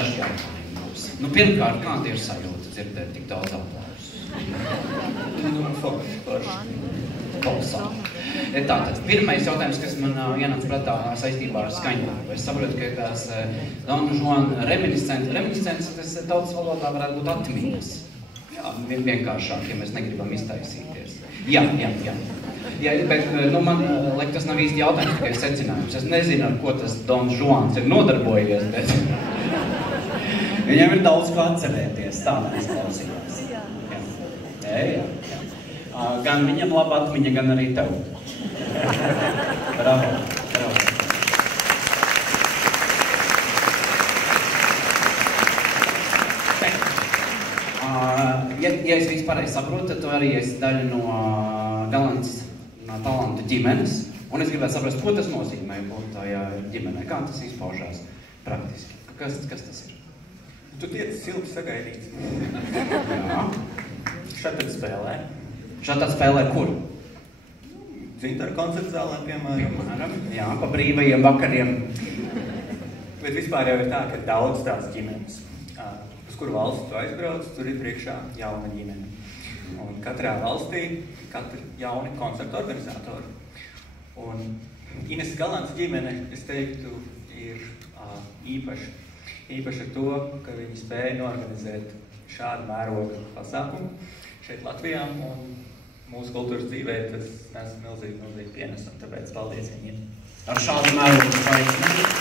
daži jautājumi būs. Nu, pirmkārt, kāda ir sajūta dzirdēt tik daudz aplausus? Kolosāli. Tātad, pirmais jautājums, kas man ienāca prātā saistībā ar skaņdarbu. Es saprotu, ka tās Don Juan reminiscences, tas tautas valodā varētu būt atmiņas. Jā, vienkāršāk, ja mēs negribam iztaisīties. Jā. Jā, bet man liek, tas nav īsti jautājums, tikai secinājums. Es nezinu, ar ko tas Don Juans ir nodarbojies, bet viņam ir daudz ko atcerēties, tā mēs klausījās. Jā. Gan viņam laba atmiņa, gan arī tev. Bravo. Ja es visu pareizi saprotu, tad tu arī esi daļa no Galants talantu ģimenes. Un es gribētu saprast, ko tas nozīmē būt tajā ģimenē. Kā tas izpaužās praktiski? Kas tas ir? Tu tiec silti sagaidīts. Jā. Šatad spēlē. Šatad spēlē kur? Dzintara koncertu zālē, piemēram. Jā, pa brīvajiem vakariem. Bet vispār jau ir tā, ka daudz tās ģimenes, uz kuru valsts tu aizbrauc, tur ir priekšā jauna ģimene. Un katrā valstī katri jauni koncertu organizatori. Un Ines Galants ģimene, es teiktu, ir īpaši ar to, ka viņi spēja norganizēt šādu mērogu pasākumu šeit Latvijā. Un mūsu kultūras dzīvē tas nes milzīgi pienesam, tāpēc paldies viņiem. Ar šādu mērogu saikni